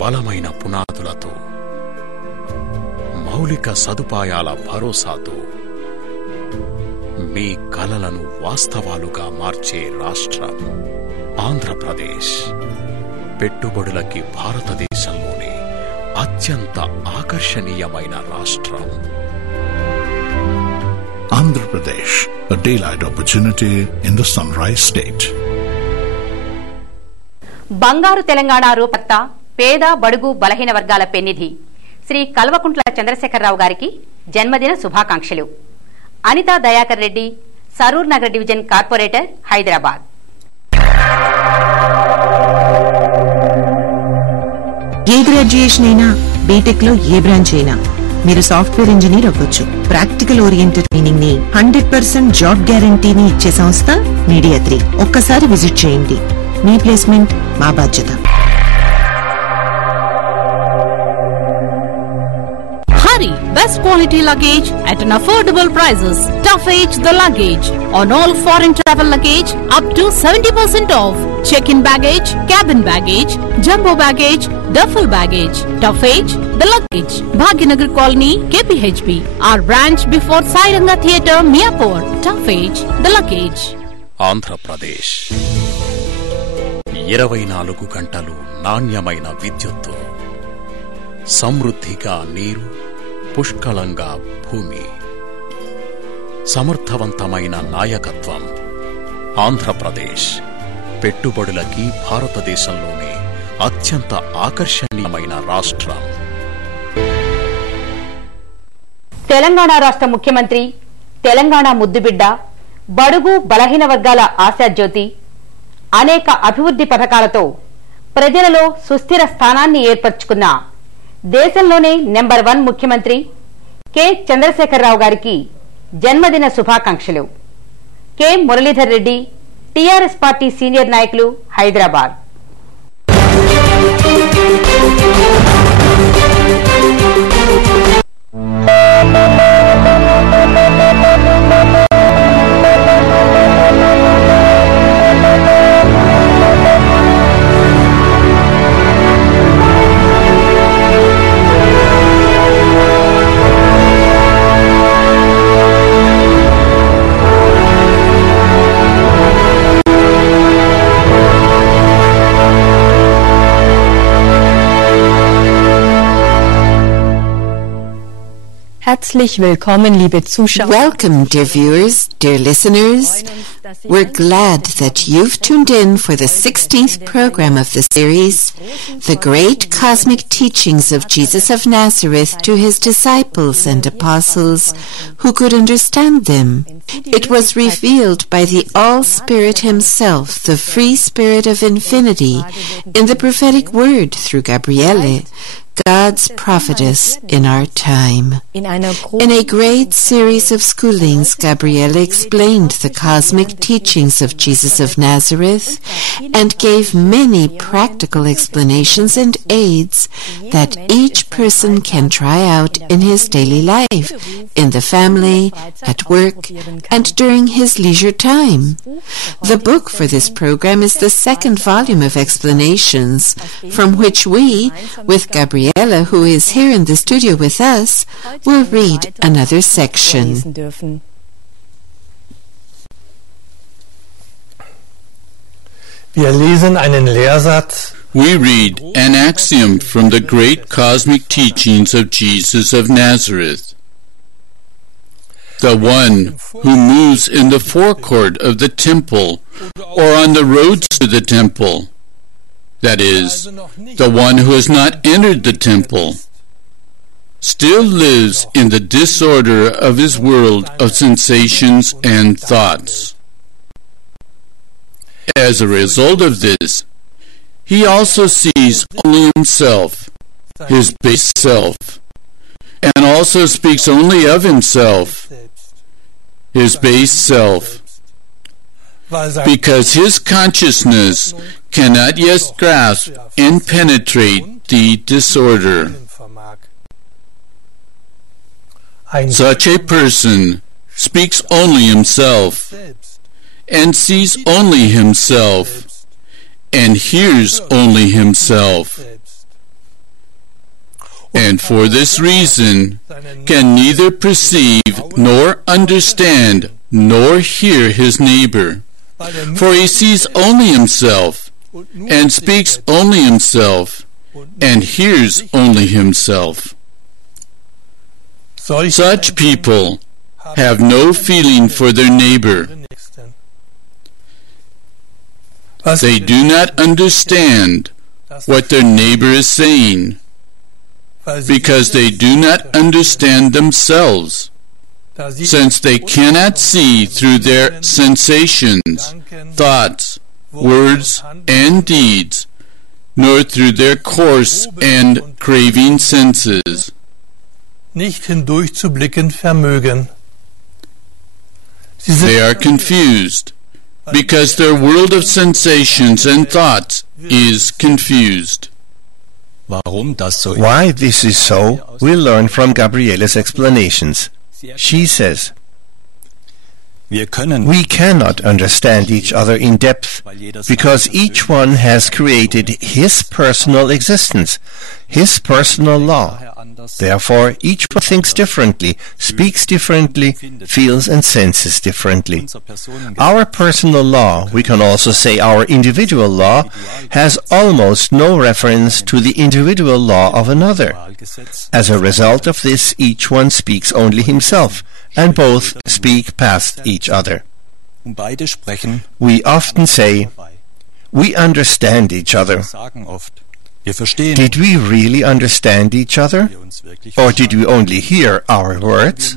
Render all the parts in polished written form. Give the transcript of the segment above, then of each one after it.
బలమైన పునాదులతో, మౌలిక సదుపాయాల భరోసాతో మీ కలలను వాస్తవాలుగా మార్చే రాష్ట్రం ఆంధ్రప్రదేశ్. పెట్టుబడులకి భారతదేశంలోనే అత్యంత ఆకర్షణీయమైన రాష్ట్రం. Andhra Pradesh, a daylight opportunity in the Sunrise State. బంగారు తెలంగాణ రూపకర్త, పేద బడుగు బలహీన వర్గాల పెన్నిధి శ్రీ కల్వకుంట్ల చంద్రశేఖరరావు గారికి జన్మదిన శుభాకాంక్షలు. Anitha Dayakar Reddy, Saroor Nagar division corporator, Hyderabad. ఏ గ్రాడ్యుయేషన్ అయినా, బీటెక్ లో ఏ బ్రాంచ్ అయినా మీరు సాఫ్ట్వేర్ ఇంజనీర్ అవ్వచ్చు. ప్రాక్టికల్ ఓరియంటెడ్ ట్రైనింగ్ ని 100% జాబ్ గ్యారంటీని ఇచ్చే సంస్థ మీడియా 3. ఒక్కసారి విజిట్ చేయండి. మీ ప్లేస్మెంట్ మా బాధ్యత. Hurry! Best quality luggage at an affordable prices. Tough Age the luggage on all foreign travel luggage up to 70% off. Check-in baggage, cabin baggage, jumbo baggage, duffel baggage. Tough Age the luggage. Bhagyanagar Colony, KPHB. Our branch before Sairanga Theatre, Miapur. Tough Age the luggage. Andhra Pradesh. 24 గంటలు నాణ్యమైన విద్యుత్తు, సమృద్ధిగా నీరు, పుష్కలంగా భూమి, సమర్థవంతమైన నాయకత్వం. ఆంధ్రప్రదేశ్ పెట్టుబడులకి భారతదేశంలోనే అత్యంత ఆకర్షణీయమైన రాష్ట్రం. తెలంగాణ రాష్ట్ర ముఖ్యమంత్రి, తెలంగాణ ముద్దుబిడ్డ, బడుగు బలహీన వర్గాల ఆశాజ్యోతి, అనేక అభివృద్ధి పథకాలతో ప్రజలలో సుస్థిర స్థానాన్ని ఏర్పరచుకున్న దేశంలోనే నెంబర్ 1 ముఖ్యమంత్రి కె చంద్రశేఖరరావు గారికి జన్మదిన శుభాకాంక్షలు. K Muralidhar Reddy, TRS party senior నాయకులు, Hyderabad. Herzlich willkommen, liebe Zuschauer. Welcome, dear viewers, dear listeners. We're glad that you've tuned in for the 16th program of the series, The Great Cosmic Teachings of Jesus of Nazareth to His Disciples and Apostles who could understand them. It was revealed by the All-Spirit Himself, the Free Spirit of Infinity, in the prophetic word through Gabriele, God's prophetess in our time. In a great series of schoolings, Gabriele explained the cosmic teachings of Jesus of Nazareth and gave many practical explanations and aids that each person can try out in his daily life, in the family, at work, and during his leisure time. The book for this program is the second volume of explanations, from which we, with Gabriele, who is here in the studio with us, will read another section. Wir lesen einen Lehrsatz. We read an axiom from the great cosmic teachings of Jesus of Nazareth. The one who moves in the forecourt of the temple or on the roads to the temple, that is, the one who has not entered the temple, still lives in the disorder of his world of sensations and thoughts. As a result of this, he also sees only himself, his base self, and also speaks only of himself, his base self, because his consciousness cannot yet grasp and penetrate the disorder. Such a person speaks only himself, and sees only himself, and hears only himself. and for this reason can neither perceive nor understand nor hear his neighbor. For he sees only himself, and speaks only himself, and hears only himself. Such people have no feeling for their neighbor. They do not understand what their neighbor is saying, because they do not understand themselves, since they cannot see through their sensations, thoughts, words, and deeds, nor through their coarse and craving senses. Nicht hindurchzublicken vermögen. They are confused, because their world of sensations and thoughts is confused. Why this is so, we learn from Gabriela's explanations. She says, we cannot understand each other in depth because each one has created his personal existence, his personal law. Therefore, each one thinks differently, speaks differently, feels and senses differently. Our personal law, we can also say our individual law, has almost no reference to the individual law of another. As a result of this, each one speaks only himself, and both speak past each other. We often say, we understand each other. Did we really understand each other? Or did we only hear our words?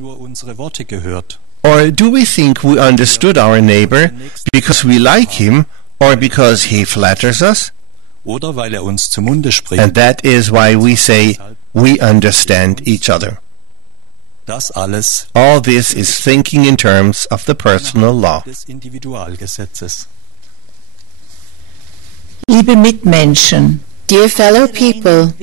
Or do we think we understood our neighbor because we like him or because he flatters us? And that is why we say we understand each other. All this is thinking in terms of the personal law. Liebe Mitmenschen, dear fellow people,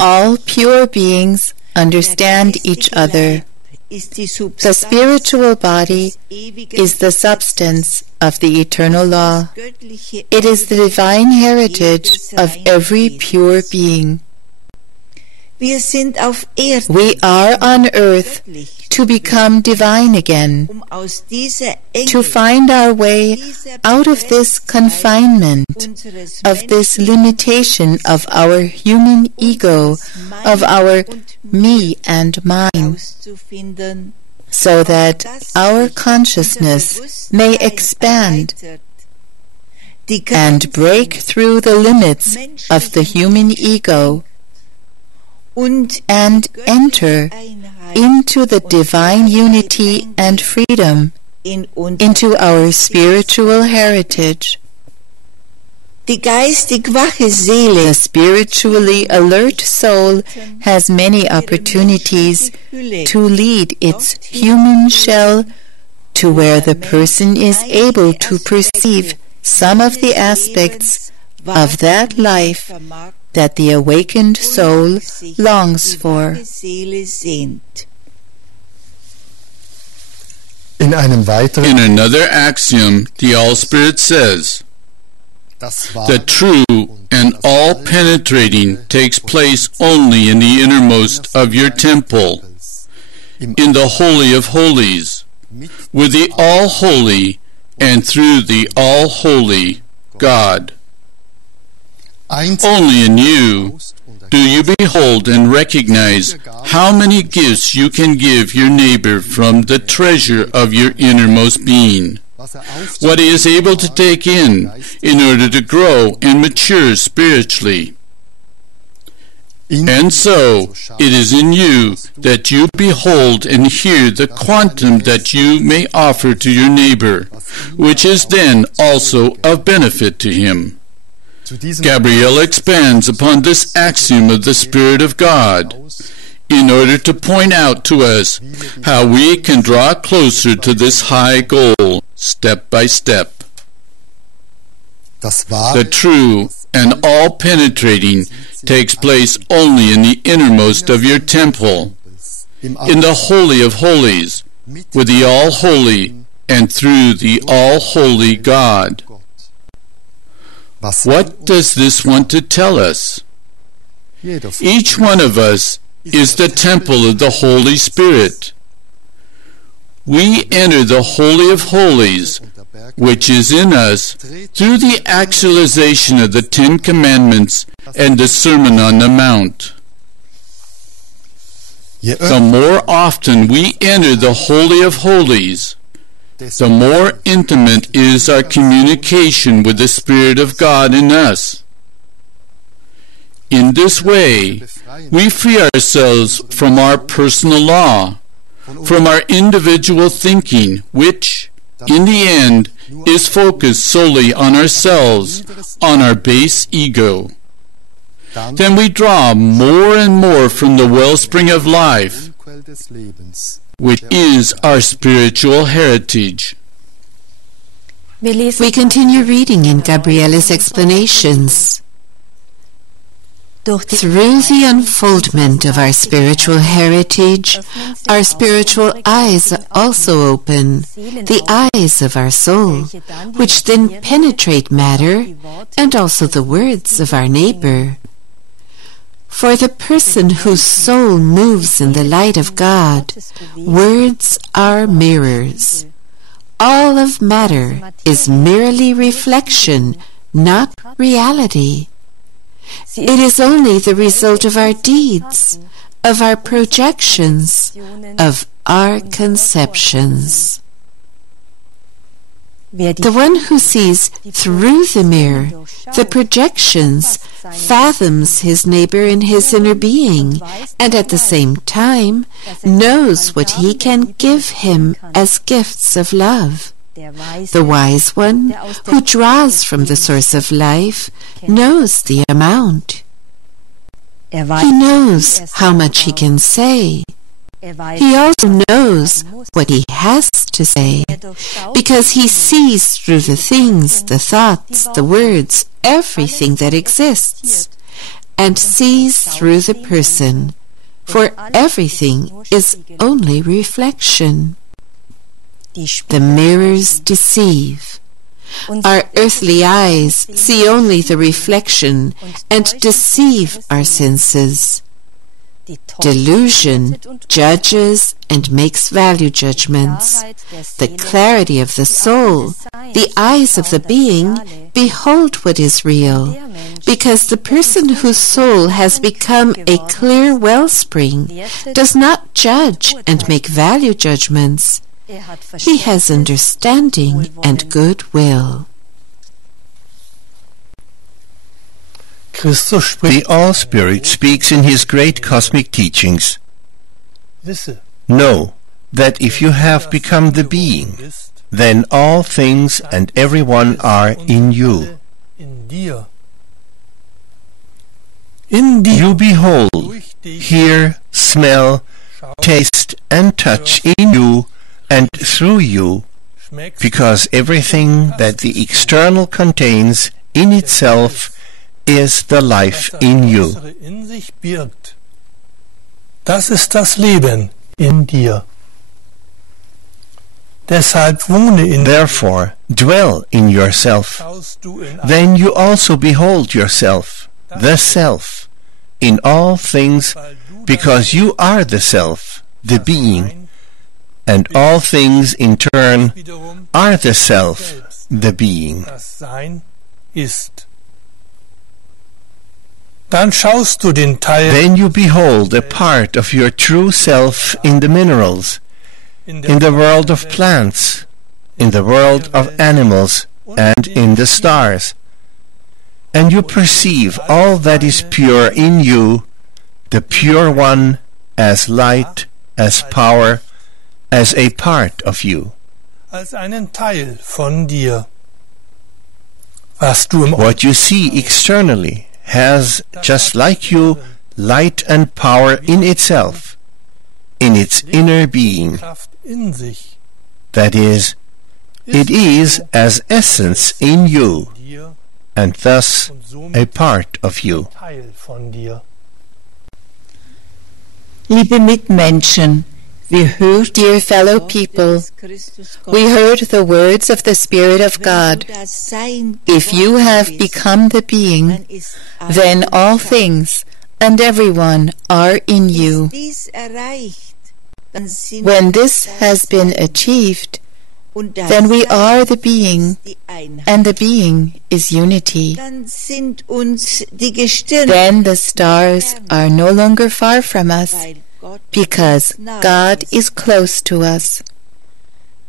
all pure beings understand each other. The spiritual body is the substance of the eternal law. It is the divine heritage of every pure being. We are on earth to become divine again, to find our way out of this confinement, of this limitation of our human ego, of our me and mine, so that our consciousness may expand and break through the limits of the human ego and enter into the divine unity and freedom, into our spiritual heritage. The spiritually alert soul has many opportunities to lead its human shell to where the person is able to perceive some of the aspects of that life that the awakened soul longs for. In another axiom, the All-Spirit says, the true and all-penetrating takes place only in the innermost of your temple, in the Holy of Holies, with the All-Holy and through the All-Holy God. Only in you do you behold and recognize how many gifts you can give your neighbor from the treasure of your innermost being, what he is able to take in order to grow and mature spiritually. And so, it is in you that you behold and hear the quantum that you may offer to your neighbor, which is then also of benefit to him. Gabriela expands upon this axiom of the Spirit of God in order to point out to us how we can draw closer to this high goal step by step. The true and all-penetrating takes place only in the innermost of your temple, in the Holy of Holies, with the All-Holy and through the All-Holy God. What does this want to tell us? Each one of us is the temple of the Holy Spirit. We enter the Holy of Holies, which is in us, through the actualization of the Ten Commandments and the Sermon on the Mount. The more often we enter the Holy of Holies, the more intimate is our communication with the Spirit of God in us. In this way, we free ourselves from our personal law, from our individual thinking, which, in the end, is focused solely on ourselves, on our base ego. Then we draw more and more from the wellspring of life, which is our spiritual heritage. We continue reading in Gabriele's explanations. Through the unfoldment of our spiritual heritage, our spiritual eyes also open, the eyes of our soul, which then penetrate matter and also the words of our neighbor. For the person whose soul moves in the light of God, words are mirrors. All of matter is merely reflection, not reality. It is only the result of our deeds, of our projections, of our conceptions. The one who sees through the mirror, the projections, fathoms his neighbor in his inner being, and at the same time knows what he can give him as gifts of love. The wise one, who draws from the source of life, knows the amount. He knows how much he can say. He also knows what he has to say, because he sees through the things, the thoughts, the words, everything that exists, and sees through the person, for everything is only reflection. The mirrors deceive. Our earthly eyes see only the reflection and deceive our senses. Delusion judges and makes value judgments. The clarity of the soul, the eyes of the being, behold what is real, because the person whose soul has become a clear wellspring does not judge and make value judgments. He has understanding and goodwill. The All-Spirit speaks in his great cosmic teachings. Know that if you have become the being, then all things and everyone are in you. You behold, hear, smell, taste and touch in you and through you, because everything that the external contains in itself is the life in you. Das ist das Leben in dir. Deshalb wohne in Therefore, dwell in yourself. Then you also behold yourself, the self, in all things, because you are the self, the being, and all things in turn are the self, the being. Then you behold a part of your true self in the minerals, in the world of plants, in the world of animals, and in the stars. And you perceive all that is pure in you, the pure one, as light, as power, as a part of you. What you see externally has, just like you, light and power in itself, in its inner being. That is, it is as essence in you, and thus a part of you. Liebe Mitmenschen, dear fellow people, we heard the words of the Spirit of God. If you have become the being, then all things and everyone are in you. When this has been achieved, then we are the being, and the being is unity. Then the stars are no longer far from us, because God is close to us.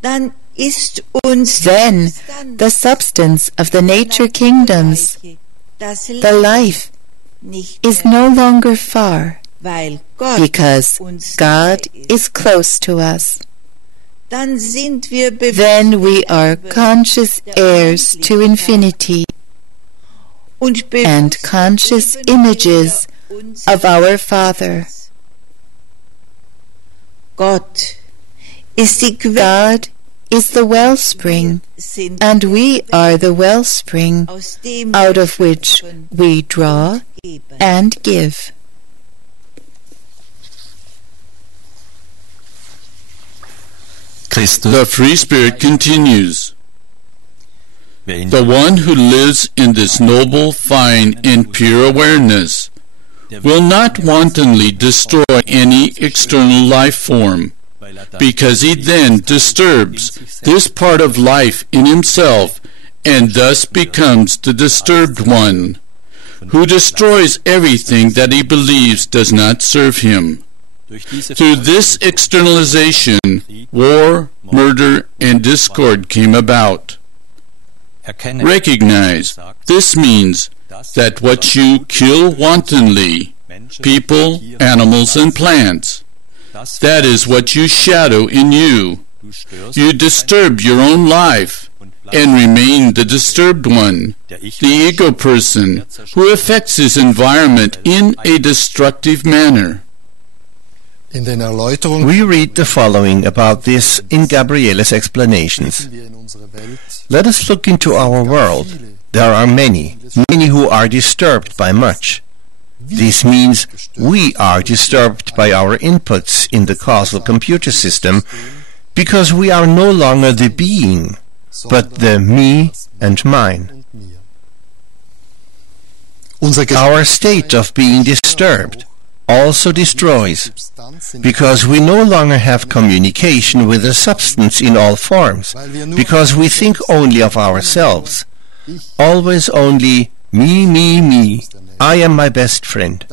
Then the substance of the nature kingdoms, the life, is no longer far, because God is close to us. Then we are conscious heirs to infinity and conscious images of our Father. God is the wellspring, and we are the wellspring out of which we draw and give. The free spirit continues. The one who lives in this noble, fine, and pure awareness will not wantonly destroy any external life form, because he then disturbs this part of life in himself and thus becomes the disturbed one, who destroys everything that he believes does not serve him. Through this externalization, war, murder, and discord came about. Recognize, this means that what you kill wantonly, people, animals, and plants, that is what you shadow in you. You disturb your own life and remain the disturbed one, the ego person, who affects his environment in a destructive manner. We read the following about this in Gabriele's explanations. Let us look into our world. There are many who are disturbed by much. This means we are disturbed by our inputs in the causal computer system, because we are no longer the being, but the me and mine. Our state of being disturbed also destroys, because we no longer have communication with the substance in all forms, because we think only of ourselves, always only me, I am my best friend.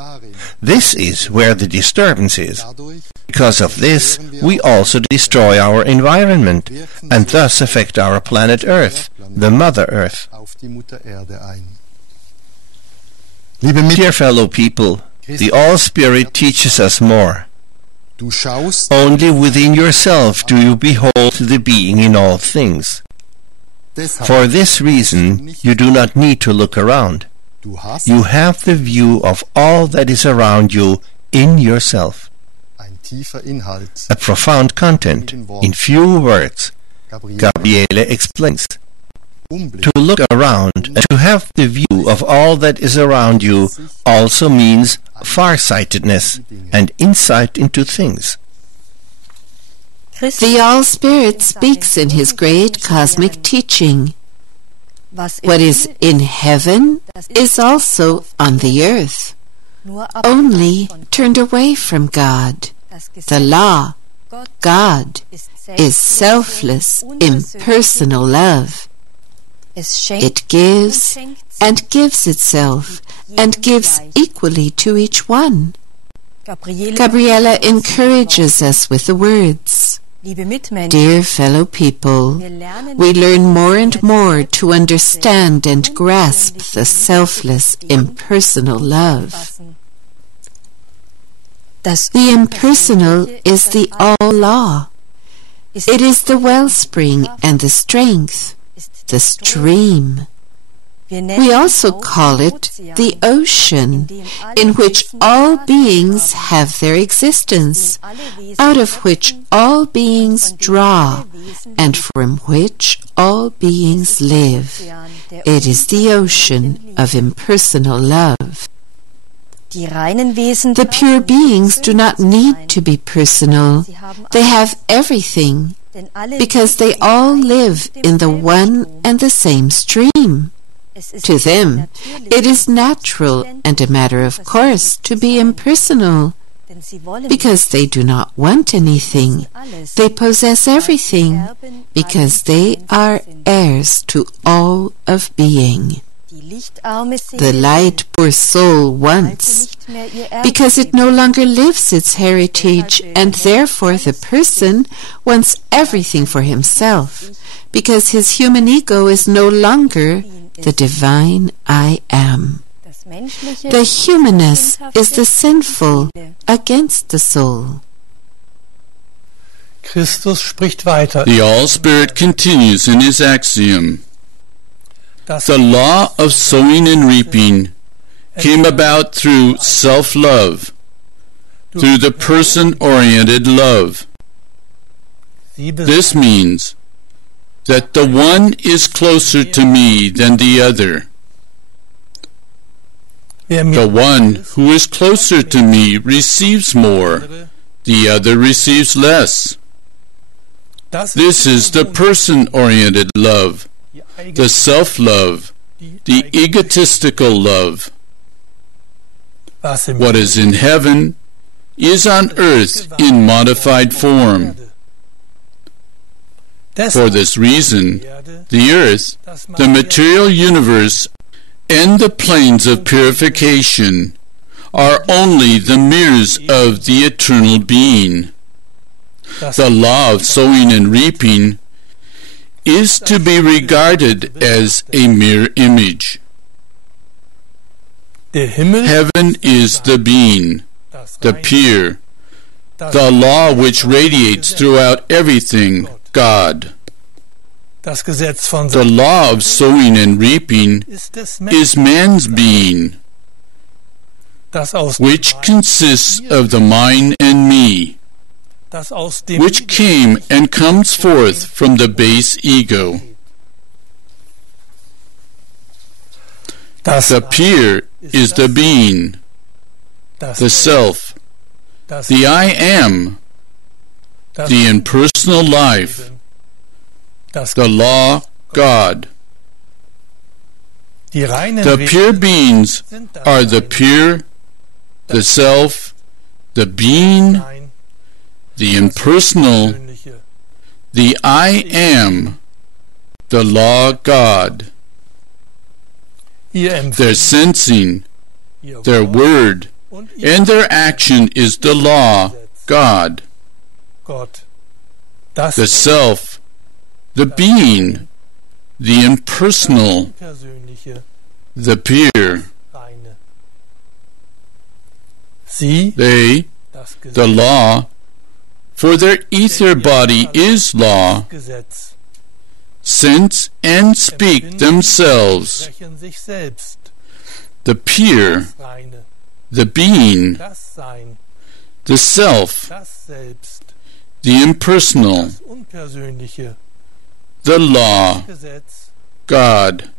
This is where the disturbance is. Because of this, we also destroy our environment, and thus affect our planet Earth, the Mother Earth. Dear fellow people, the All-Spirit teaches us more. Only within yourself do you behold the being in all things. For this reason, you do not need to look around. You have the view of all that is around you in yourself. A profound content in few words. Gabriele explains. To look around and to have the view of all that is around you also means farsightedness and insight into things. The All-Spirit speaks in his great cosmic teaching. What is in heaven is also on the earth, only turned away from God. The law, God, is selfless, impersonal love. It gives and gives itself and gives equally to each one. Gabriele encourages us with the words, "Dear fellow people, we learn more and more to understand and grasp the selfless, impersonal love. The impersonal is the all-law. It is the wellspring and the strength, the stream. We also call it the ocean, in which all beings have their existence, out of which all beings draw, and from which all beings live. It is the ocean of impersonal love. The pure beings do not need to be personal. They have everything, because they all live in the one and the same stream. To them, it is natural and a matter of course to be impersonal, because they do not want anything. They possess everything, because they are heirs to all of being. The light poor soul wants, because it no longer lives its heritage, and therefore the person wants everything for himself, because his human ego is no longer the divine I am. The humanness is the sinful against the soul. Christus spricht weiter. The All-Spirit continues in his axiom. The law of sowing and reaping came about through self-love, through the person-oriented love. This means that the one is closer to me than the other. The one who is closer to me receives more, the other receives less. This is the person-oriented love, the self-love, the egotistical love. What is in heaven is on earth in modified form. For this reason, the earth, the material universe, and the planes of purification are only the mirrors of the eternal being. The law of sowing and reaping is to be regarded as a mere image. Heaven is the being, the pure, the law which radiates throughout everything, God. The law of sowing and reaping is man's being, which consists of the mine and me, which came and comes forth from the base ego. The pure is the being, the self, the I am, the impersonal life, the law, God. The pure beings are the pure, the self, the being, the impersonal, the I am, the law, God. Their sensing, their word, and their action is the law, God. The self, the being, the impersonal, the pure. They, the law, for their ether body is law, sense and speak themselves. The pure, the being, the self, the impersonal, the law, God.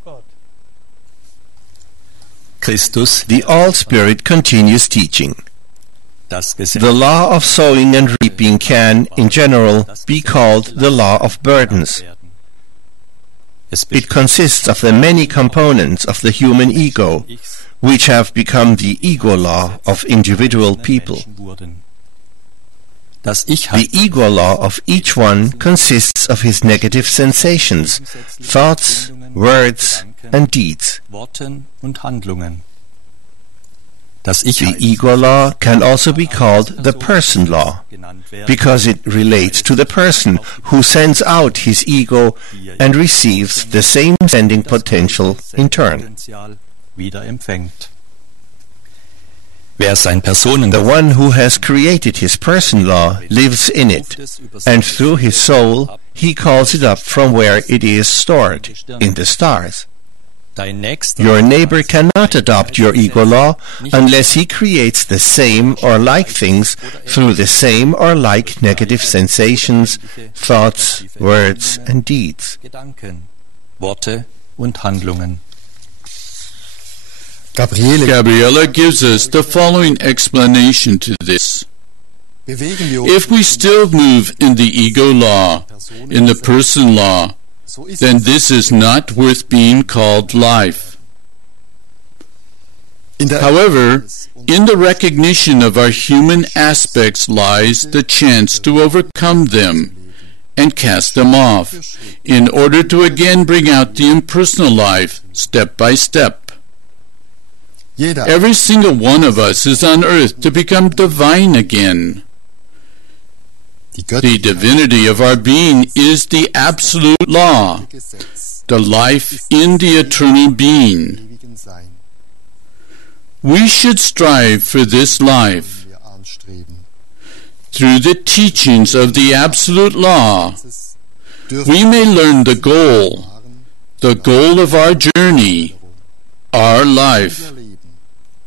Christus, the All-Spirit, continues teaching. The law of sowing and reaping can, in general, be called the law of burdens. It consists of the many components of the human ego, which have become the ego law of individual people. The ego law of each one consists of his negative sensations, thoughts, words, and deeds. The ego law can also be called the person law, because it relates to the person who sends out his ego and receives the same sending potential in turn. The one who has created his person law lives in it, and through his soul he calls it up from where it is stored, in the stars. Your neighbor cannot adopt your ego law unless he creates the same or like things through the same or like negative sensations, thoughts, words, and deeds. Gabriela gives us the following explanation to this. If we still move in the ego law, in the person law, then this is not worth being called life. However, in the recognition of our human aspects lies the chance to overcome them and cast them off, in order to again bring out the impersonal life, step by step. Every single one of us is on earth to become divine again. The divinity of our being is the absolute law, the life in the eternal being. We should strive for this life. Through the teachings of the absolute law, we may learn the goal of our journey, our life,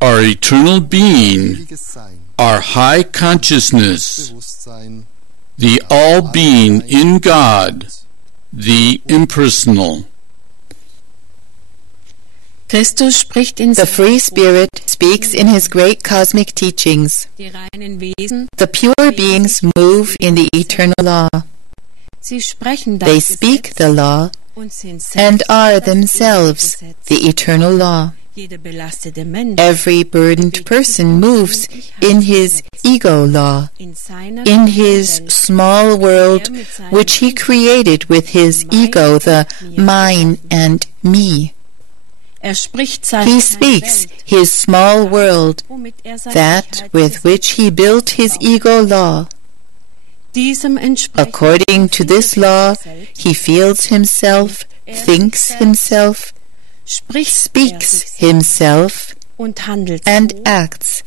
our eternal being, our high consciousness, the all-being in God, the impersonal. The free spirit speaks in his great cosmic teachings. The pure beings move in the eternal law. They speak the law and are themselves the eternal law. Every burdened person moves in his ego law, in his small world which he created with his ego, the mine and me. He speaks his small world, that with which he built his ego law. According to this law, he feels himself, thinks himself, speaks himself, and acts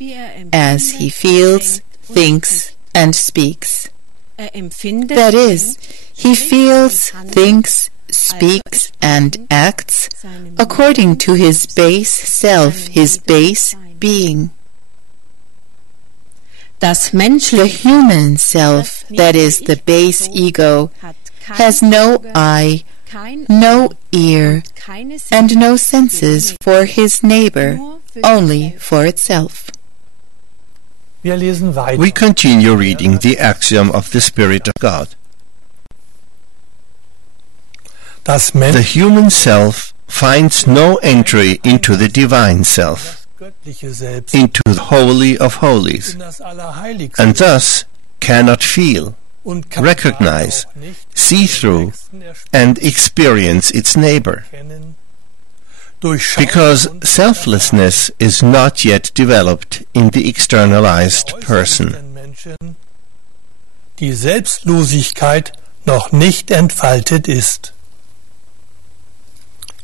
as he feels, thinks, and speaks. That is, he feels, thinks, speaks, and acts according to his base self, his base being. The human self, that is the base ego, has no eye, no ear, and no senses for his neighbor, only for itself. We continue reading the axiom of the Spirit of God. The human self finds no entry into the divine self, into the Holy of Holies, and thus cannot feel, recognize, see through, and experience its neighbor, because selflessness is not yet developed in the externalized person. Die Selbstlosigkeit noch nicht entfaltet ist.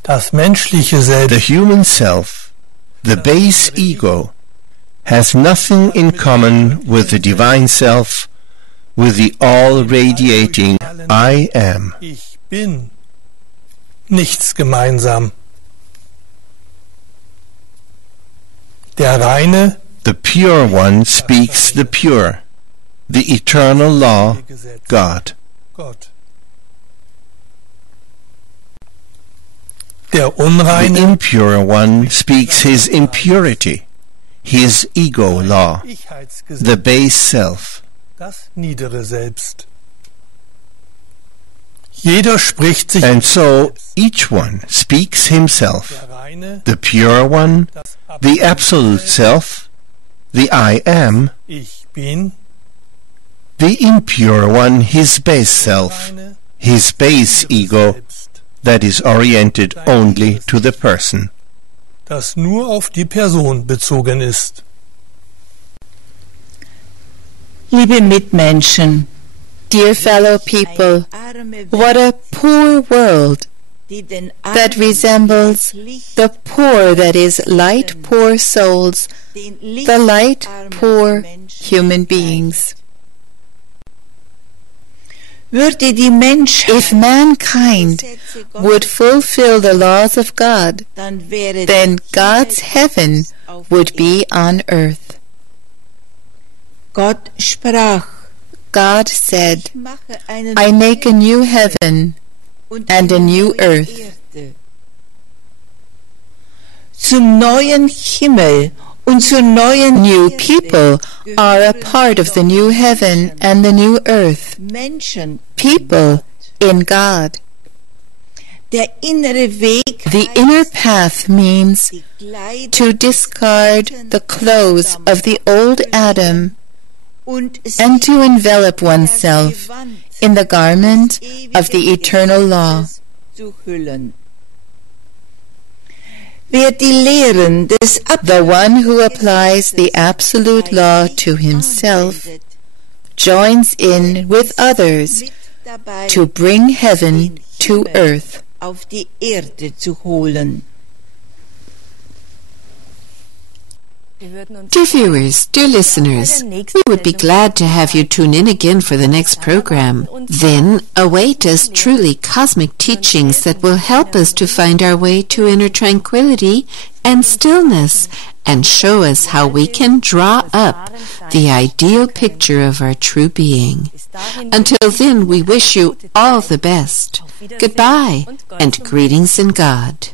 Das menschliche Selbst, the human self, the base ego, has nothing in common with the divine self, with the all-radiating I am. Ich bin. Nichts gemeinsam. Der reine, the pure one speaks the pure, the eternal law, God. The impure one speaks his impurity, his ego law, the base self. Das niedere Selbst. Jeder spricht sich, and so each one speaks himself, the pure one, the absolute self, the I am, ich bin, the impure one, his base self, his base ego, that is oriented only to the person. Das nur auf die Person bezogen ist. Liebe Mitmenschen, dear fellow people, what a poor world that resembles the poor, that is, light poor souls, the light poor human beings. If mankind would fulfill the laws of God, then God's heaven would be on earth. God said, I make a new heaven and a new earth. Zum neuen Himmel und zur neuen new people are a part of the new heaven and the new earth. People in God. The inner path means to discard the clothes of the old Adam and to envelop oneself in the garment of the eternal law. The one who applies the absolute law to himself joins in with others to bring heaven to earth. Dear viewers, dear listeners, we would be glad to have you tune in again for the next program. Then await us truly cosmic teachings that will help us to find our way to inner tranquility and stillness, and show us how we can draw up the ideal picture of our true being. Until then, we wish you all the best. Goodbye, and greetings in God.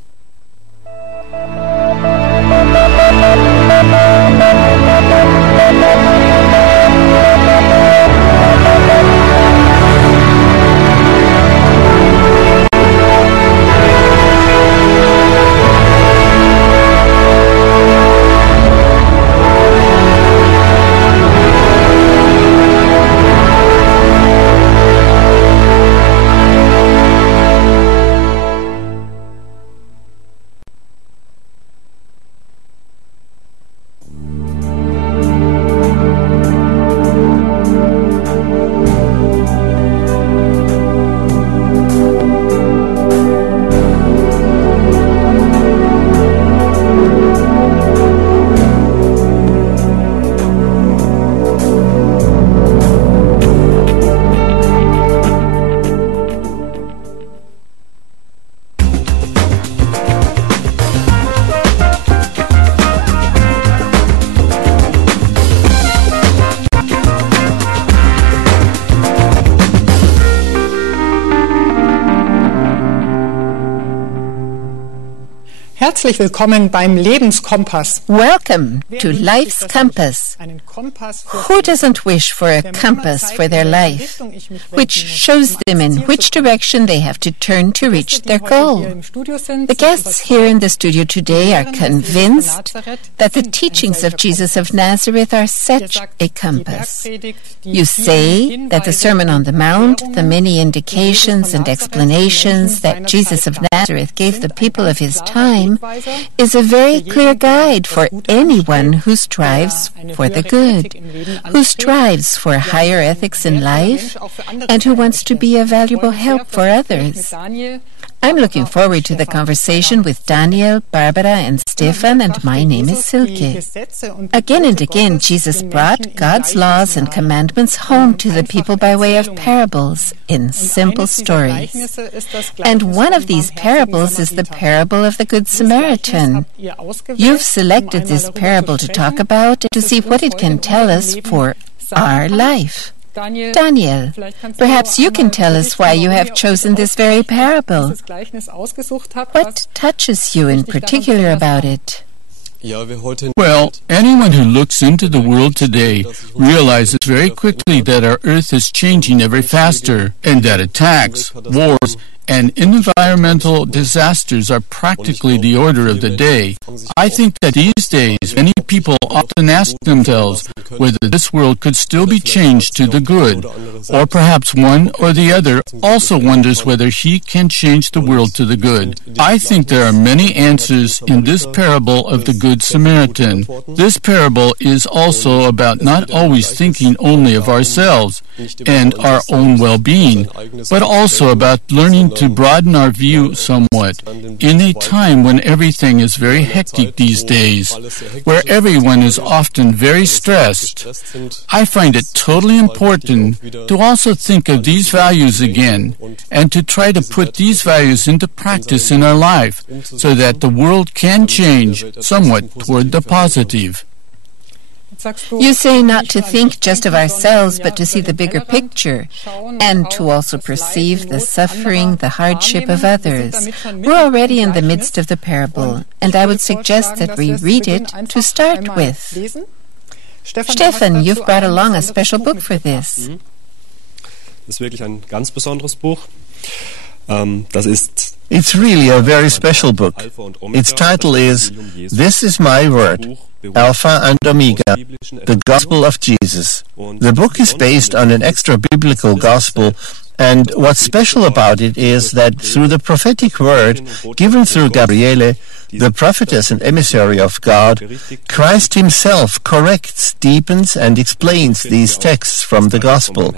Herzlich willkommen beim Lebenskompass. Welcome to Life's Compass. Who doesn't wish for a compass for their life, which shows them in which direction they have to turn to reach their goal? The guests here in the studio today are convinced that the teachings of Jesus of Nazareth are such a compass. You say that the Sermon on the Mount, the many indications and explanations that Jesus of Nazareth gave the people of his time, is a very clear guide for anyone who strives for the good, who strives for higher ethics in life, and who wants to be a valuable help for others. I'm looking forward to the conversation with Daniel, Barbara, and Stefan, and my name is Silke. Again and again, Jesus brought God's laws and commandments home to the people by way of parables in simple stories. And one of these parables is the parable of the Good Samaritan. You've selected this parable to talk about and to see what it can tell us for our life. Daniel, perhaps you can tell us why you have chosen this very parable. What touches you in particular about it? Well, anyone who looks into the world today realizes very quickly that our earth is changing ever faster, and that attacks, wars, and environmental disasters are practically the order of the day. I think that these days many people often ask themselves whether this world could still be changed to the good, or perhaps one or the other also wonders whether he can change the world to the good. I think there are many answers in this parable of the Good Samaritan. This parable is also about not always thinking only of ourselves and our own well-being, but also about learning to broaden our view somewhat in a time when everything is very hectic these days, where everyone is often very stressed. I find it totally important to also think of these values again and to try to put these values into practice in our life so that the world can change somewhat toward the positive. You say not to think just of ourselves, but to see the bigger picture, and to also perceive the suffering, the hardship of others. We're already in the midst of the parable, and I would suggest that we read it to start with. Stefan, you've brought along a special book for this. Das ist wirklich ein ganz besonderes Buch. Das ist It's really a very special book. Its title is This is My Word, Alpha and Omega, the Gospel of Jesus. The book is based on an extra-biblical gospel, and what's special about it is that through the prophetic word given through Gabriele, the prophetess and emissary of God, Christ himself corrects, deepens, and explains these texts from the gospel.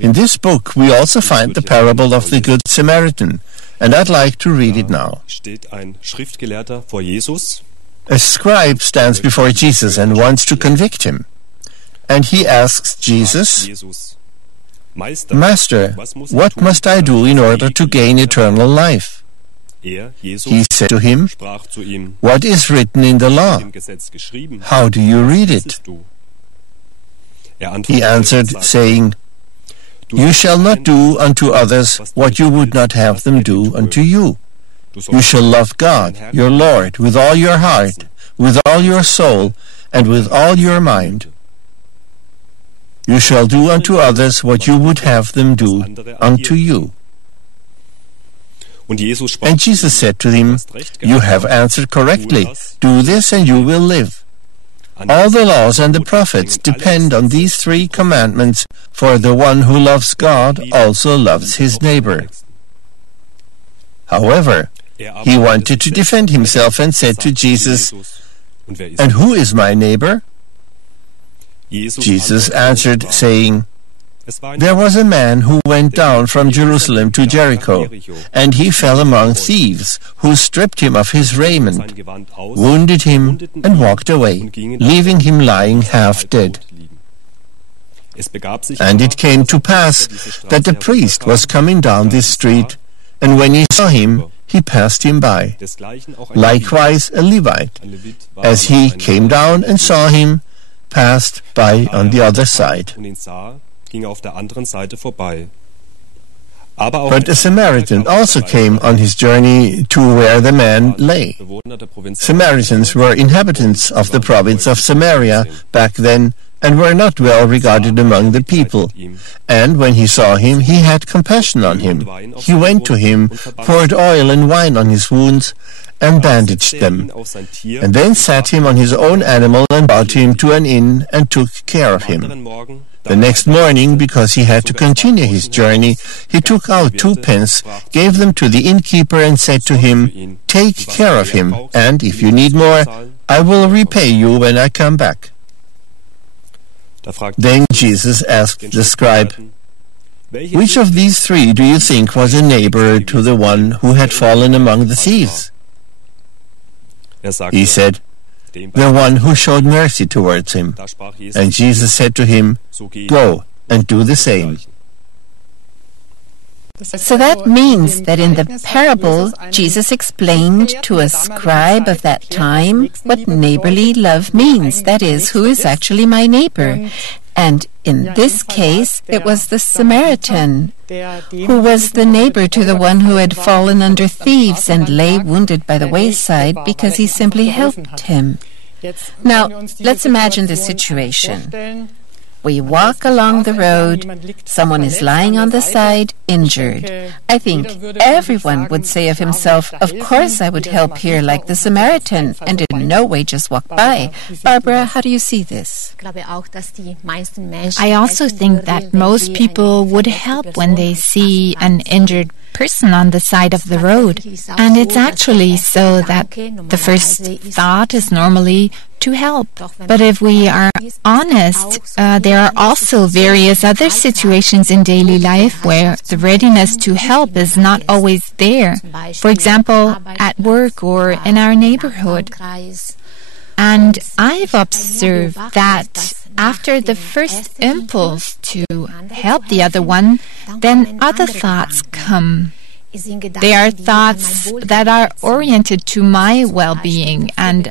In this book we also find the parable of the Good Samaritan, and I'd like to read it now. A scribe stands before Jesus and wants to convict him. And he asks Jesus, Master, what must I do in order to gain eternal life? He said to him, What is written in the law? How do you read it? He answered, saying, You shall not do unto others what you would not have them do unto you. You shall love God, your Lord, with all your heart, with all your soul, and with all your mind. You shall do unto others what you would have them do unto you. And Jesus said to him, You have answered correctly. Do this and you will live. All the laws and the prophets depend on these 3 commandments, for the one who loves God also loves his neighbor. However, he wanted to defend himself and said to Jesus, And who is my neighbor? Jesus answered, saying, There was a man who went down from Jerusalem to Jericho, and he fell among thieves, who stripped him of his raiment, wounded him, and walked away, leaving him lying half dead. And it came to pass that the priest was coming down this street, and when he saw him, he passed him by. Likewise a Levite, as he came down and saw him, passed by on the other side. But a Samaritan also came on his journey to where the man lay. Samaritans were inhabitants of the province of Samaria back then, and were not well regarded among the people. And when he saw him, he had compassion on him. He went to him, poured oil and wine on his wounds, and bandaged them, and then sat him on his own animal and brought him to an inn and took care of him. The next morning, because he had to continue his journey, he took out 2 pence, gave them to the innkeeper, and said to him, Take care of him, and if you need more, I will repay you when I come back. Then Jesus asked the scribe, Which of these 3 do you think was a neighbor to the one who had fallen among the thieves? He said, The one who showed mercy towards him. And Jesus said to him, Go and do the same. So that means that in the parable, Jesus explained to a scribe of that time what neighborly love means. That is, who is actually my neighbor. And in this case, it was the Samaritan, who was the neighbor to the one who had fallen under thieves and lay wounded by the wayside because he simply helped him. Now, let's imagine the situation. We walk along the road, someone is lying on the side, injured. I think everyone would say of himself, of course I would help here like the Samaritan, and in no way just walk by. Barbara, how do you see this? I also think that most people would help when they see an injured person on the side of the road. And it's actually so that the first thought is normally to help. But if we are honest, there are also various other situations in daily life where the readiness to help is not always there. For example, at work or in our neighborhood. And I've observed that after the first impulse to help the other one, then other thoughts come. They are thoughts that are oriented to my well-being and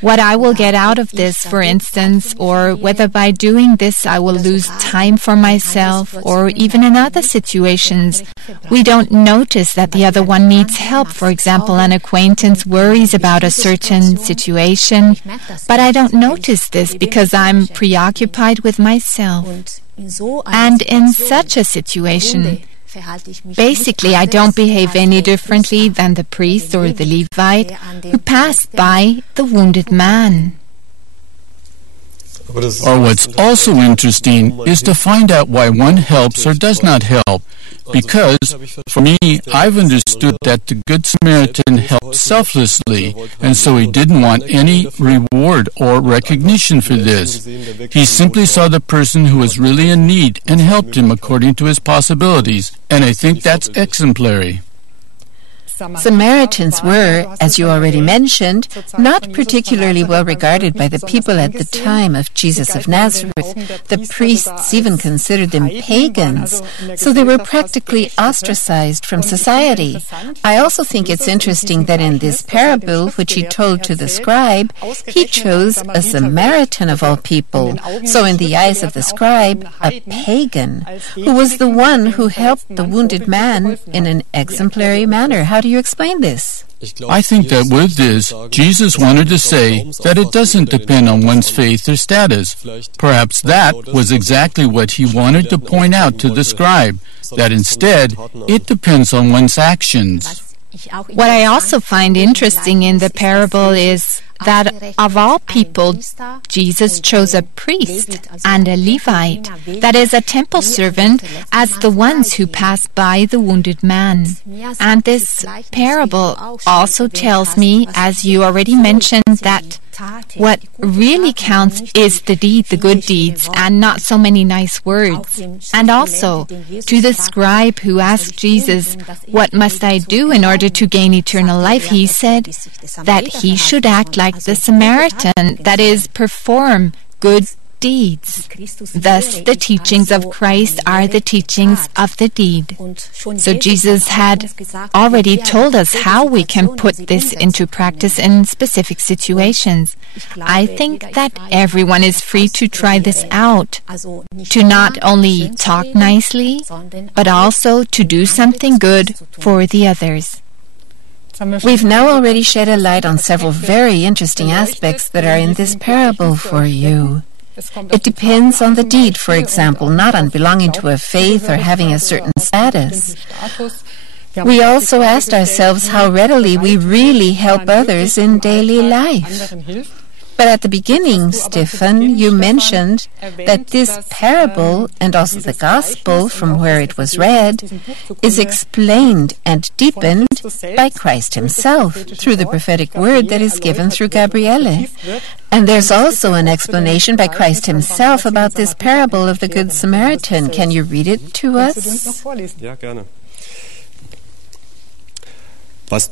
what I will get out of this, for instance, or whether by doing this I will lose time for myself, or even in other situations, we don't notice that the other one needs help. For example, an acquaintance worries about a certain situation, but I don't notice this because I'm preoccupied with myself. And in such a situation, Basically, I don't behave any differently than the priest or the Levite who passed by the wounded man. Or what's also interesting is to find out why one helps or does not help. Because, for me, I've understood that the Good Samaritan helped selflessly, and so he didn't want any reward or recognition for this. He simply saw the person who was really in need and helped him according to his possibilities, and I think that's exemplary. Samaritans were, as you already mentioned, not particularly well regarded by the people at the time of Jesus of Nazareth. The priests even considered them pagans, so they were practically ostracized from society. I also think it's interesting that in this parable, which he told to the scribe, he chose a Samaritan of all people. So in the eyes of the scribe, a pagan, who was the one who helped the wounded man in an exemplary manner. How do you explain this? I think that with this, Jesus wanted to say that it doesn't depend on one's faith or status. Perhaps that was exactly what he wanted to point out to the scribe, that instead, it depends on one's actions. What I also find interesting in the parable is that of all people, Jesus chose a priest and a Levite, that is, a temple servant, as the ones who passed by the wounded man. And this parable also tells me, as you already mentioned, that what really counts is the deed, the good deeds, and not so many nice words. And also, to the scribe who asked Jesus, "What must I do in order to gain eternal life?" he said that he should act like the Samaritan, that is, perform good deeds. Thus, the teachings of Christ are the teachings of the deed. So Jesus had already told us how we can put this into practice in specific situations. I think that everyone is free to try this out, to not only talk nicely, but also to do something good for the others. We've now already shed a light on several very interesting aspects that are in this parable for you. It depends on the deed, for example, not on belonging to a faith or having a certain status. We also asked ourselves how readily we really help others in daily life. But at the beginning, Stefan, you mentioned that this parable, and also the Gospel from where it was read, is explained and deepened by Christ himself through the prophetic word that is given through Gabriele. And there's also an explanation by Christ himself about this parable of the Good Samaritan. Can you read it to us?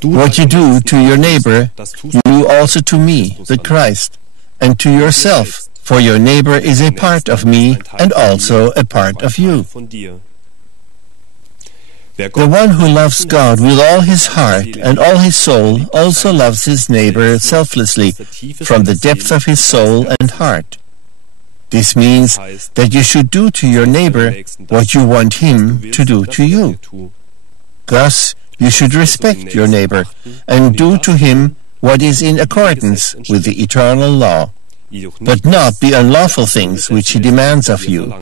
What you do to your neighbor, you do also to me, the Christ, and to yourself, for your neighbor is a part of me and also a part of you. The one who loves God with all his heart and all his soul also loves his neighbor selflessly, from the depth of his soul and heart. This means that you should do to your neighbor what you want him to do to you. Thus, you should respect your neighbor and do to him what is in accordance with the eternal law, but not the unlawful things which he demands of you.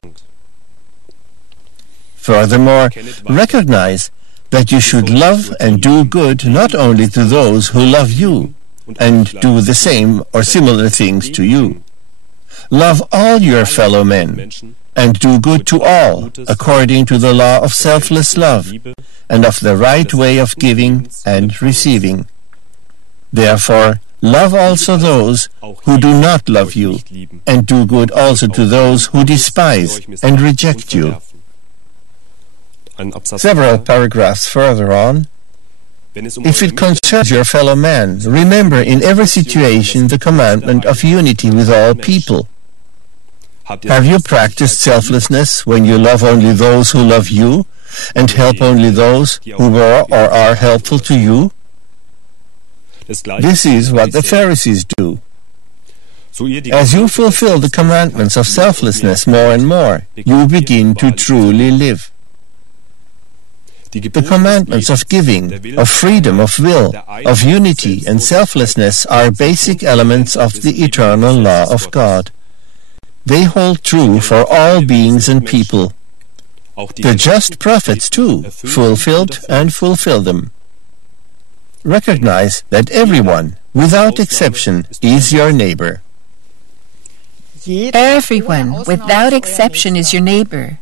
Furthermore, recognize that you should love and do good not only to those who love you and do the same or similar things to you. Love all your fellow men and do good to all according to the law of selfless love and of the right way of giving and receiving. Therefore, love also those who do not love you, and do good also to those who despise and reject you. Several paragraphs further on, if it concerns your fellow man, remember in every situation the commandment of unity with all people. Have you practiced selflessness when you love only those who love you, and help only those who were or are helpful to you? This is what the Pharisees do. As you fulfill the commandments of selflessness more and more, you begin to truly live. The commandments of giving, of freedom of will, of unity and selflessness are basic elements of the eternal law of God. They hold true for all beings and people. The just prophets too fulfilled and fulfill them. Recognize that everyone, without exception, is your neighbor. Everyone, without exception, is your neighbor.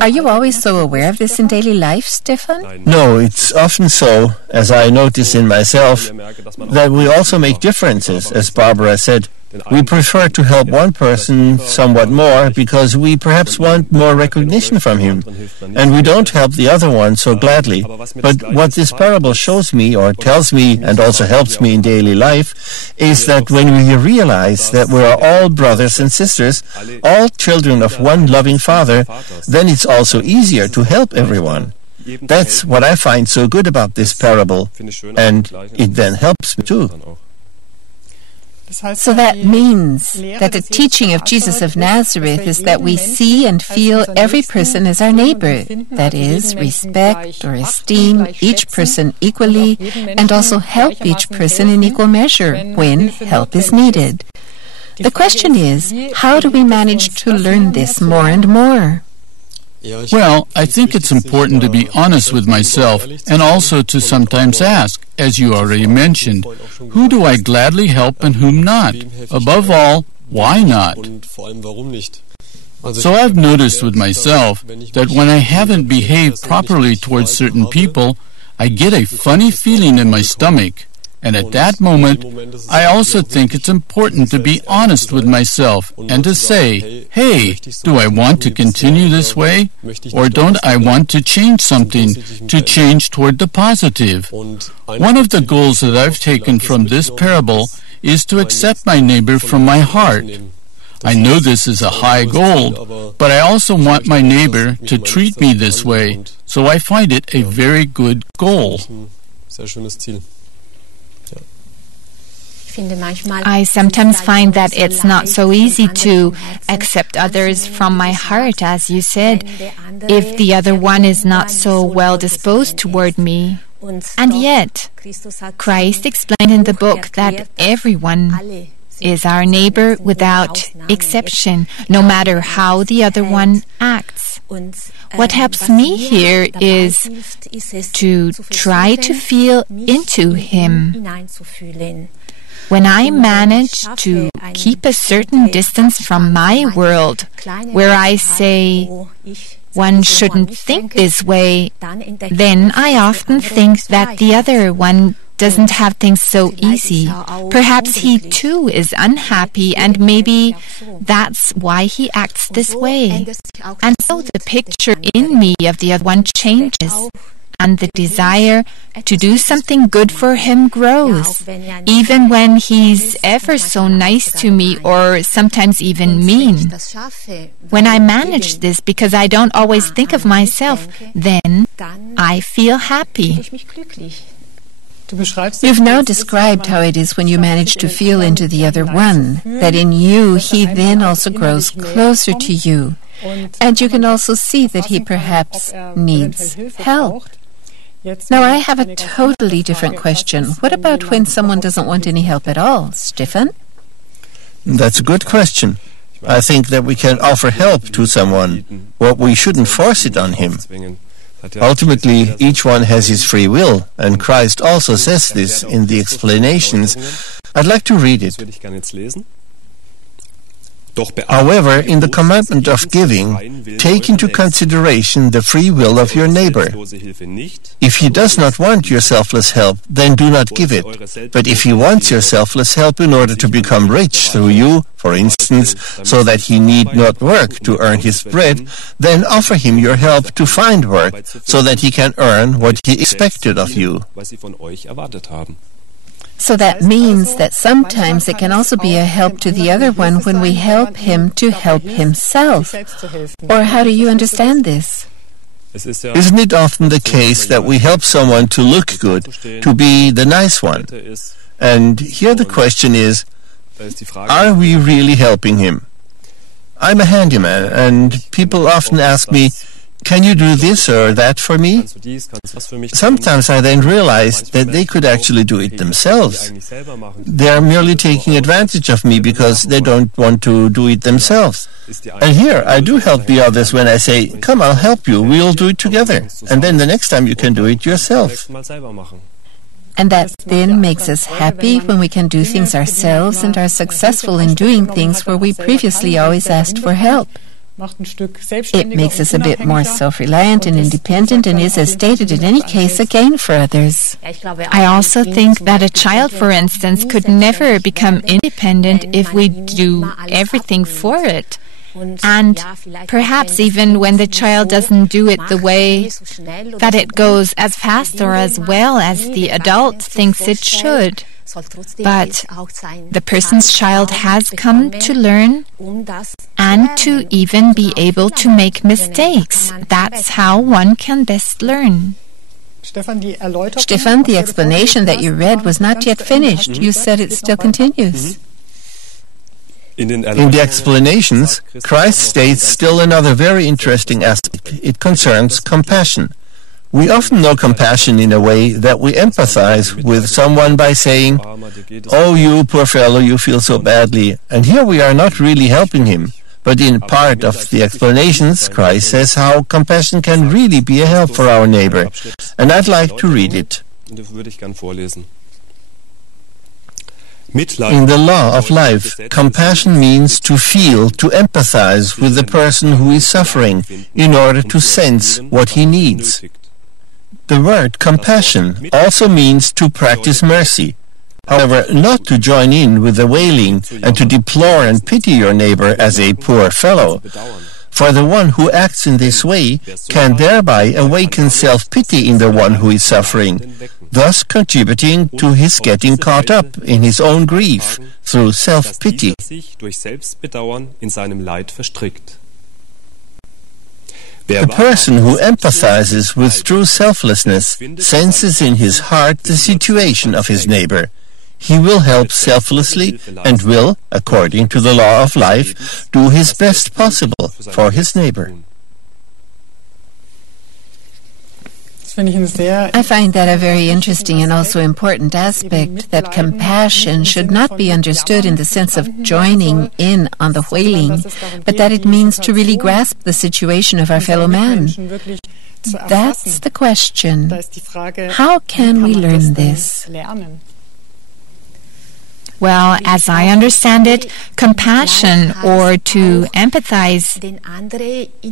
Are you always so aware of this in daily life, Stefan? No, it's often so, as I notice in myself, that we also make differences, as Barbara said. We prefer to help one person somewhat more because we perhaps want more recognition from him, and we don't help the other one so gladly. But what this parable shows me, or tells me, and also helps me in daily life, is that when we realize that we are all brothers and sisters, all children of one loving Father, then it's also easier to help everyone. That's what I find so good about this parable, and it then helps me too. So that means that the teaching of Jesus of Nazareth is that we see and feel every person as our neighbor. That is, respect or esteem each person equally and also help each person in equal measure when help is needed. The question is, how do we manage to learn this more and more? Well, I think it's important to be honest with myself and also to sometimes ask, as you already mentioned, who do I gladly help and whom not? Above all, why not? So I've noticed with myself that when I haven't behaved properly towards certain people, I get a funny feeling in my stomach. And at that moment, I also think it's important to be honest with myself and to say, hey, do I want to continue this way? Or don't I want to change something, to change toward the positive? One of the goals that I've taken from this parable is to accept my neighbor from my heart. I know this is a high goal, but I also want my neighbor to treat me this way, so I find it a very good goal. I sometimes find that it's not so easy to accept others from my heart, as you said, if the other one is not so well disposed toward me. And yet, Christ explained in the book that everyone is our neighbor without exception, no matter how the other one acts. What helps me here is to try to feel into him. When I manage to keep a certain distance from my world, where I say, one shouldn't think this way, then I often think that the other one doesn't have things so easy. Perhaps he too is unhappy, and maybe that's why he acts this way. And so the picture in me of the other one changes, and the desire to do something good for him grows, even when he's ever so nice to me or sometimes even mean. When I manage this, because I don't always think of myself, then I feel happy. You've now described how it is when you manage to feel into the other one, that in you he then also grows closer to you, and you can also see that he perhaps needs help. Now, I have a totally different question. What about when someone doesn't want any help at all? Stefan? That's a good question. I think that we can offer help to someone, but we shouldn't force it on him. Ultimately, each one has his free will, and Christ also says this in the explanations. I'd like to read it. However, in the commandment of giving, take into consideration the free will of your neighbor. If he does not want your selfless help, then do not give it. But if he wants your selfless help in order to become rich through you, for instance, so that he need not work to earn his bread, then offer him your help to find work, so that he can earn what he expected of you. So that means that sometimes it can also be a help to the other one when we help him to help himself. Or how do you understand this? Isn't it often the case that we help someone to look good, to be the nice one? And here the question is, are we really helping him? I'm a handyman, and people often ask me, can you do this or that for me? Sometimes I then realize that they could actually do it themselves. They are merely taking advantage of me because they don't want to do it themselves. And here I do help the others when I say, come, I'll help you, we'll do it together. And then the next time you can do it yourself. And that then makes us happy when we can do things ourselves and are successful in doing things where we previously always asked for help. It makes us a bit more self-reliant and independent and is, as stated in any case, a gain for others. I also think that a child, for instance, could never become independent if we do everything for it. And perhaps even when the child doesn't do it the way that it goes as fast or as well as the adult thinks it should. But the person's child has come to learn and to even be able to make mistakes. That's how one can best learn. Stefan, the explanation that you read was not yet finished. You said it still continues. In the explanations, Christ states still another very interesting aspect. It concerns compassion. We often know compassion in a way that we empathize with someone by saying, "Oh, you poor fellow, you feel so badly." And here we are not really helping him. But in part of the explanations, Christ says how compassion can really be a help for our neighbor. And I'd like to read it. In the law of life, compassion means to feel, to empathize with the person who is suffering in order to sense what he needs. The word compassion also means to practice mercy. However, not to join in with the wailing and to deplore and pity your neighbor as a poor fellow. For the one who acts in this way can thereby awaken self-pity in the one who is suffering, thus contributing to his getting caught up in his own grief through self-pity. The person who empathizes with true selflessness senses in his heart the situation of his neighbor. He will help selflessly and will, according to the law of life, do his best possible for his neighbor. I find that a very interesting and also important aspect, that compassion should not be understood in the sense of joining in on the wailing, but that it means to really grasp the situation of our fellow man. That's the question. How can we learn this? Well, as I understand it, compassion or to empathize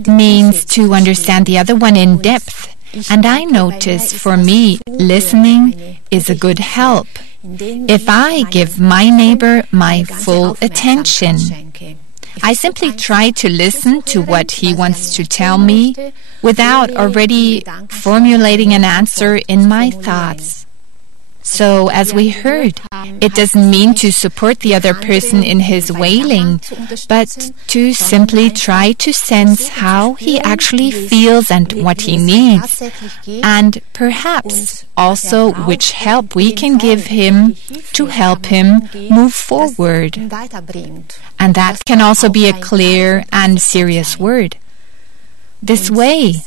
means to understand the other one in depth. And I notice, for me, listening is a good help. If I give my neighbor my full attention, I simply try to listen to what he wants to tell me without already formulating an answer in my thoughts. So, as we heard, it doesn't mean to support the other person in his wailing, but to simply try to sense how he actually feels and what he needs, and perhaps also which help we can give him to help him move forward. And that can also be a clear and serious word. This way,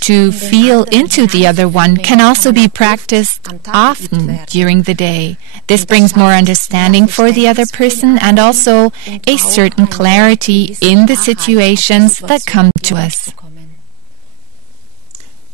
to feel into the other one can also be practiced often during the day. This brings more understanding for the other person and also a certain clarity in the situations that come to us.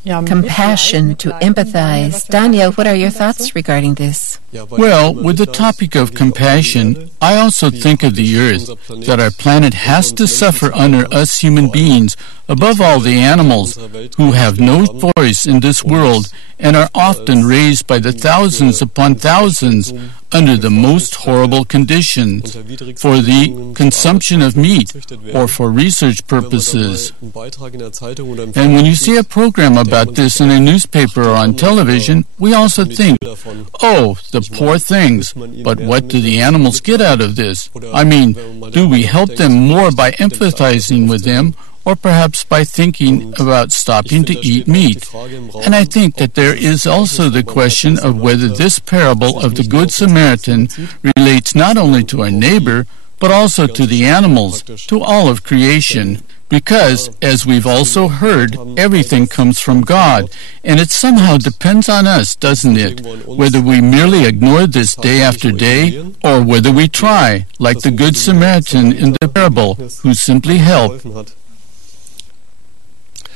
Compassion, to empathize. Daniel, what are your thoughts regarding this? Well, with the topic of compassion, I also think of the earth, that our planet has to suffer under us human beings, above all the animals, who have no voice in this world and are often raised by the thousands upon thousands under the most horrible conditions for the consumption of meat or for research purposes. And when you see a program about this in a newspaper or on television, we also think, oh, the poor things, but what do the animals get out of this? I mean, do we help them more by empathizing with them, or perhaps by thinking about stopping to eat meat? And I think that there is also the question of whether this parable of the Good Samaritan relates not only to our neighbor, but also to the animals, to all of creation. Because, as we've also heard, everything comes from God, and it somehow depends on us, doesn't it, whether we merely ignore this day after day, or whether we try, like the Good Samaritan in the parable, who simply help.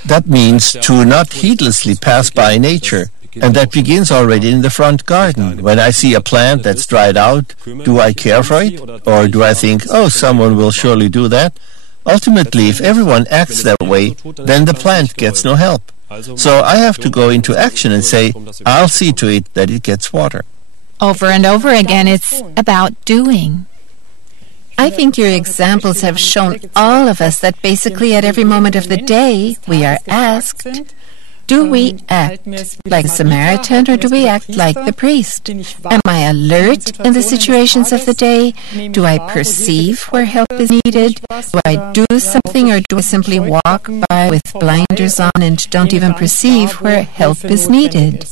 That means to not heedlessly pass by nature, and that begins already in the front garden. When I see a plant that's dried out, do I care for it? Or do I think, oh, someone will surely do that? Ultimately, if everyone acts that way, then the plant gets no help. So I have to go into action and say, I'll see to it that it gets water. Over and over again, it's about doing. I think your examples have shown all of us that basically at every moment of the day we are asked, do we act like a Samaritan or do we act like the priest? Am I alert in the situations of the day? Do I perceive where help is needed? Do I do something or do I simply walk by with blinders on and don't even perceive where help is needed?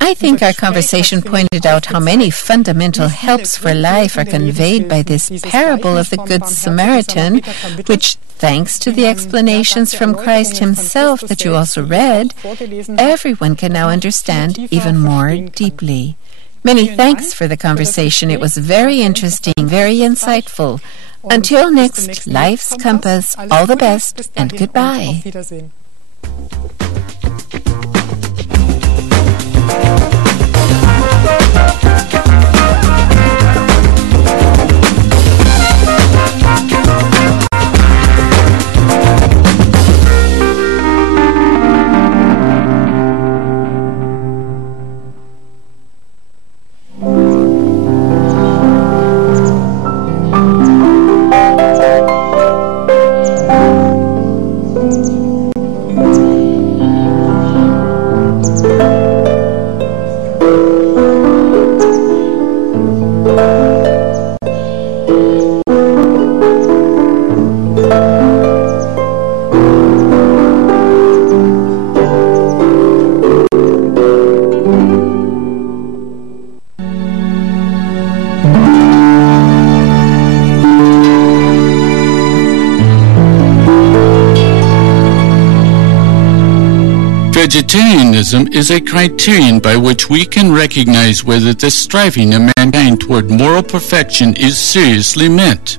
I think our conversation pointed out how many fundamental helps for life are conveyed by this parable of the Good Samaritan, which, thanks to the explanations from Christ himself that you also read, everyone can now understand even more deeply. Many thanks for the conversation. It was very interesting, very insightful. Until next Life's Compass, all the best and goodbye. Vegetarianism is a criterion by which we can recognize whether the striving of mankind toward moral perfection is seriously meant.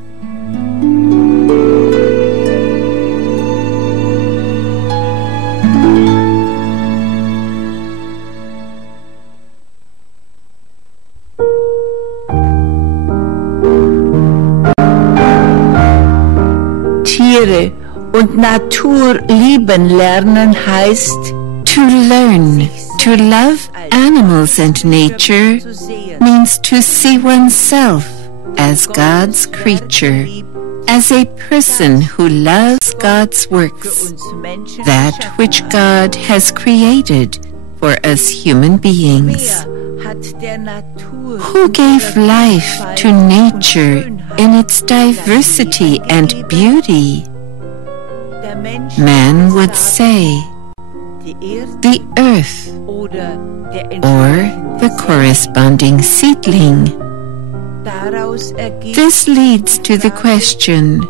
Tiere und Natur lieben lernen heißt, to learn to love animals and nature means to see oneself as God's creature, as a person who loves God's works, that which God has created for us human beings. Who gave life to nature in its diversity and beauty? Man would say, the earth, or the corresponding seedling. This leads to the question,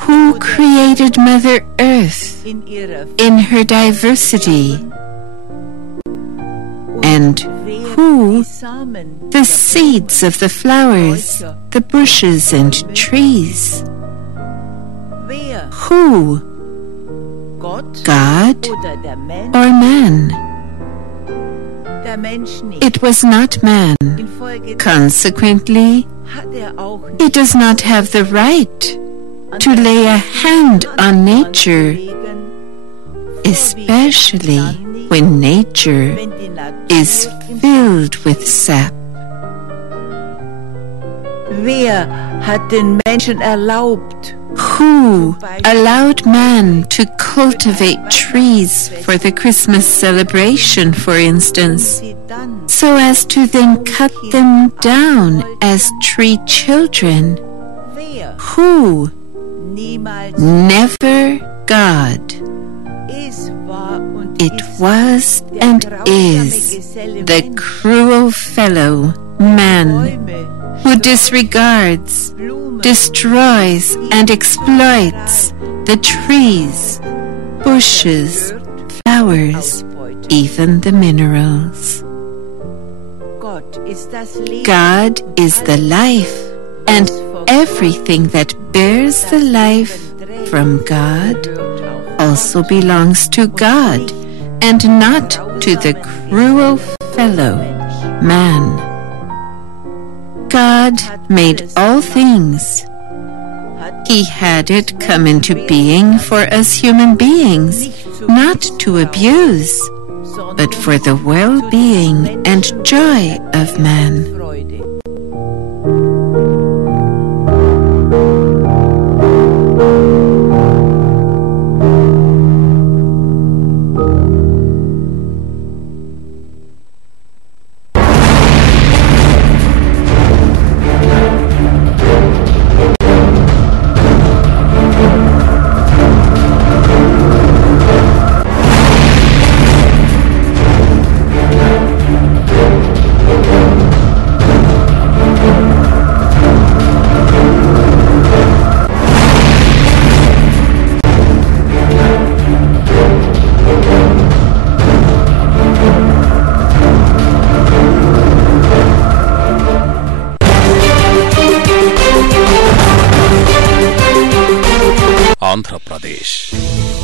who created Mother Earth in her diversity? And who the seeds of the flowers, the bushes and trees? Who? God or man? It was not man. Consequently, he does not have the right to lay a hand on nature, especially when nature is filled with sap. Wer hat den Menschen erlaubt? Who allowed man to cultivate trees for the Christmas celebration, for instance, so as to then cut them down as tree children? Who? Never God. It was and is the cruel fellow man who disregards, destroys, and exploits the trees, bushes, flowers, even the minerals. God is the life, and everything that bears the life from God also belongs to God, and not to the cruel fellow, man. God made all things. He had it come into being for us human beings, not to abuse, but for the well-being and joy of man. Andhra Pradesh.